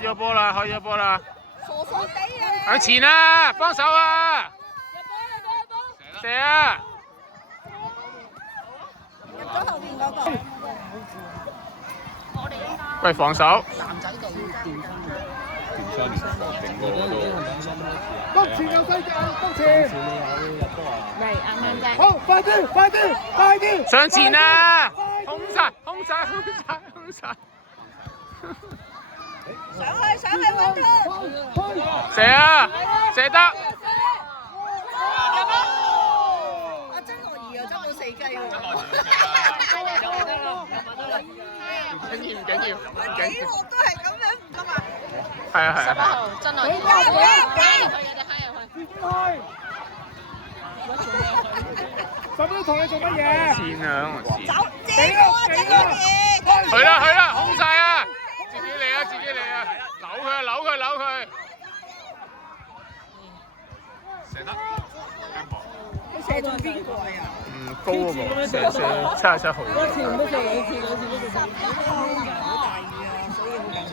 開咗波啦，開咗波啦！傻傻地啊！向前啊，幫手啊！射啊！入咗後邊嗰個。喂，防守！篤前有西隻，篤前。嚟啱啱啫。好，快啲，快啲，快啲！上前啊！空晒，空晒，空晒，空晒！上去揾佢。射啊！射得！阿曾樂怡又執到4雞喎。唔緊要，唔緊要，唔緊幾要。鑊都係咁樣唔得嘛？係啊，係啊，係啊。曾樂怡加入去，自己去。使乜同你做乜嘢？線啊，我線。走，借我啊，曾樂怡。去啦，去啦，空晒啊！自己嚟啊，自己嚟啊！扭佢，扭佢，扭佢。射得。佢射中邊個呀？高嗰個射77號。好大雨啊，所以好緊張。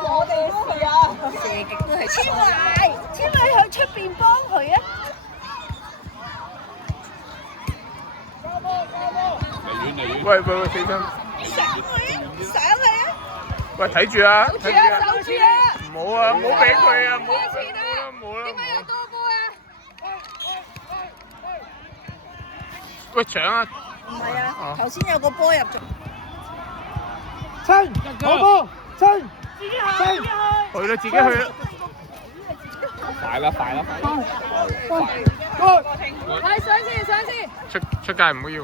我哋都去啊，射極都係。千惠去出邊幫佢啊！喂，小心！上去啊！喂，睇住啊！守住啊！守住啊！唔好啊，唔好俾佢啊！唔好啦！冇啦！點解有多波啊？喂，搶啊！唔係啊，頭先有個波入咗。親，攞波，親，自己去，去啦，自己去啦！快啦，快啦，係上先，上先。出界唔好要。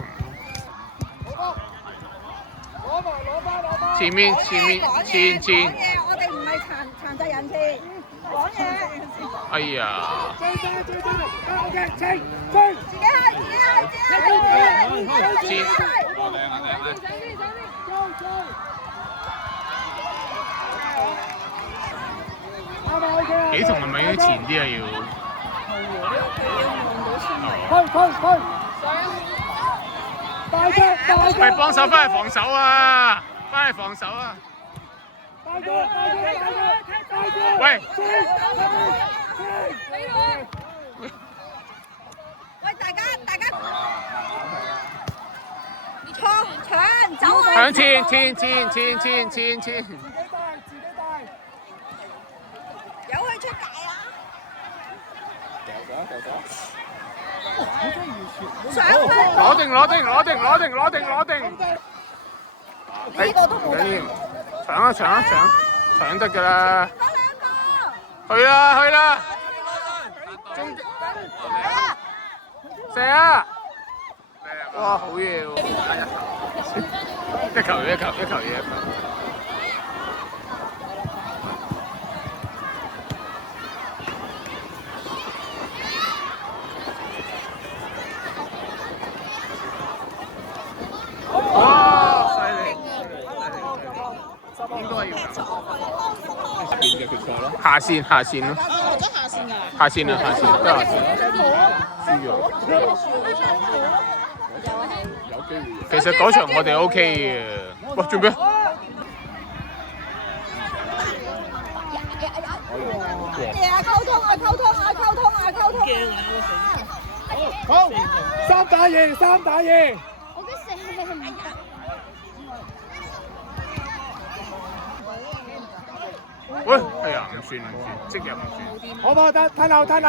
前面，前，我哋唔係殘疾人士，講嘢。哎呀！追，OK，清，自己去。幾重係咪應該前啲啊？去，大隻，喂，幫手翻嚟防守啊！翻嚟防守啊！大隻，喂！喂，大家，搶，走啊！向前！有佢出界啊！上去！攞定！呢個都冇得。搶得㗎啦！去啦！射啊！哇，好嘢喎！一球嘢。哇！犀利！應該要下線咯。下線啊！都下線。輸咗。其實嗰場我哋 OK 嘅。哇！做咩？溝通啊！好，3打2。喂，係啊，唔算，即入唔算。好唔好？得，睇漏。翻嚟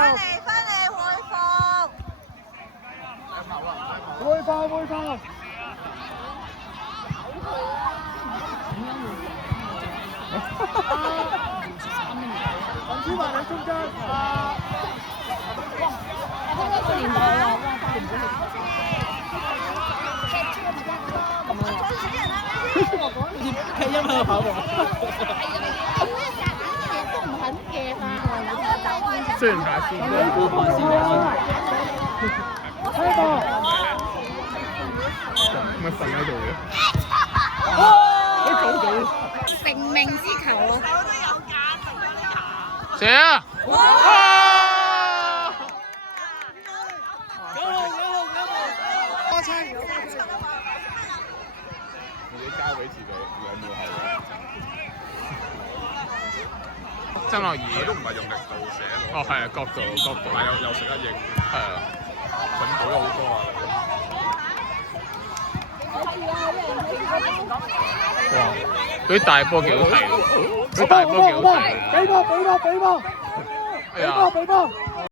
回放。會放。陳子華喺中間。配音喺度跑步。雖然下線，乜瞓喺度嘅？成名之球啊！射啊！多謝。自己交俾自己，2秒係。曾樂怡佢都唔係用力度寫落，哦係啊，角度，但係又食得應，係啊，進步咗好多啊！哇！嗰啲大波幾好睇，嗰啲大波幾好睇。俾波！哎呀！俾波！